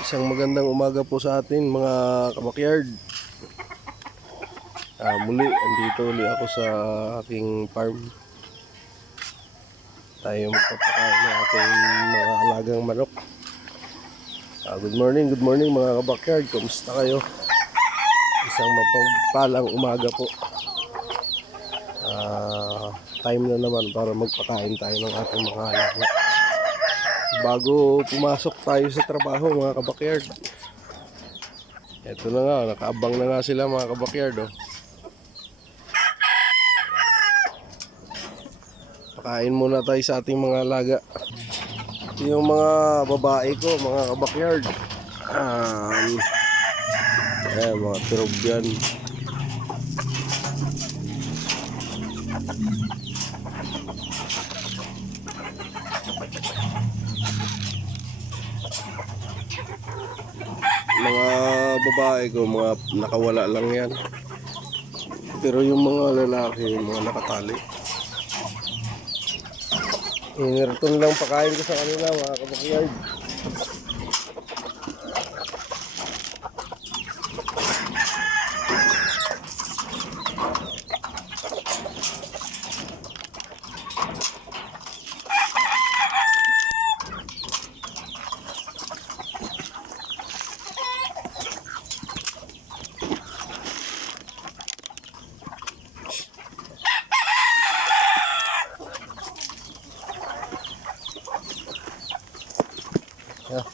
Isang magandang umaga po sa atin mga kabakyard. Muli, andito ulit ako sa aking farm. Tayo magpapakain ng ating mga alagang manok. Good morning mga kabakyard. Kumusta kayo? Isang mapagpalang umaga po. Time na naman para magpakain tayo ng ating mga alaga. Bago pumasok tayo sa trabaho mga kabakyard, eto na nga, nakaabang na nga sila mga kabakyard. Pakain muna tayo sa ating mga alaga. Ito yung mga babae ko mga kabakyard. Ayan, mga Peruvian. Mga babae ko, mga nakawala lang yan. Pero yung mga lalaki, mga nakatali. Inirton lang pakain ko sa kanila mga kabakyard. Yeah.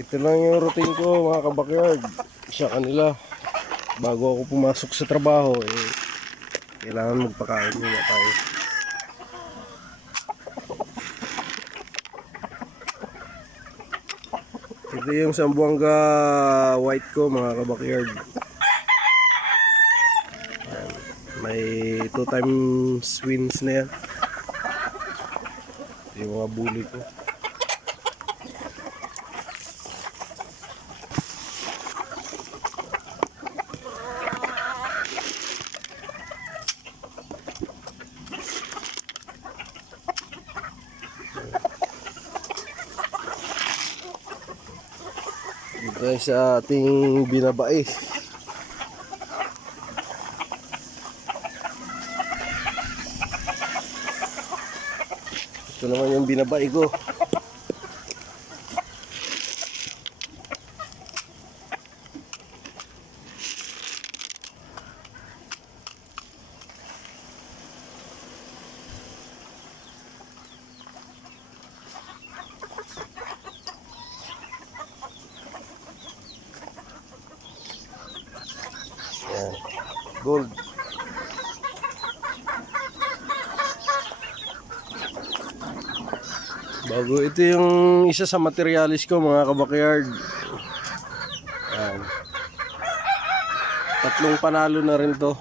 Ito lang yung routine ko mga kabakyard sa kanila. Bago ako pumasok sa trabaho, kailangan magpakain muna tayo. Ito yung Zamboanga white ko mga kabakyard. May 2 times wins na yan. Ito yung mga bully ko. Ito sa ating binabae. Ito naman yung binabae ko. Yan. Gold. Bago, ito yung isa sa materialis ko mga kabakyard. Yan. 3 panalo na rin to.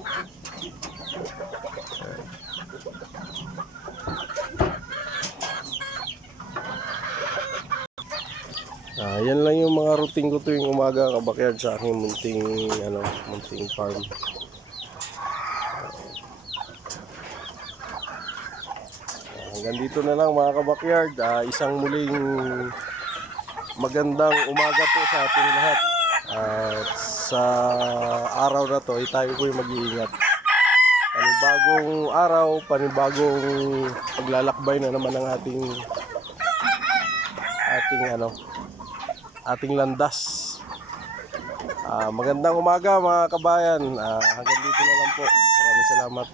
Yan lang yung mga routine ko tuwing umaga kabakyard sa aking munting farm. Hanggang dito na lang mga kabakyard. Isang muling magandang umaga po sa ating lahat. Sa araw na to, tayo po yung mag-iingat. Panibagong araw, panibagong paglalakbay na naman ng ating landas. Magandang umaga mga kabayan. Hanggang dito na lang po. Maraming salamat.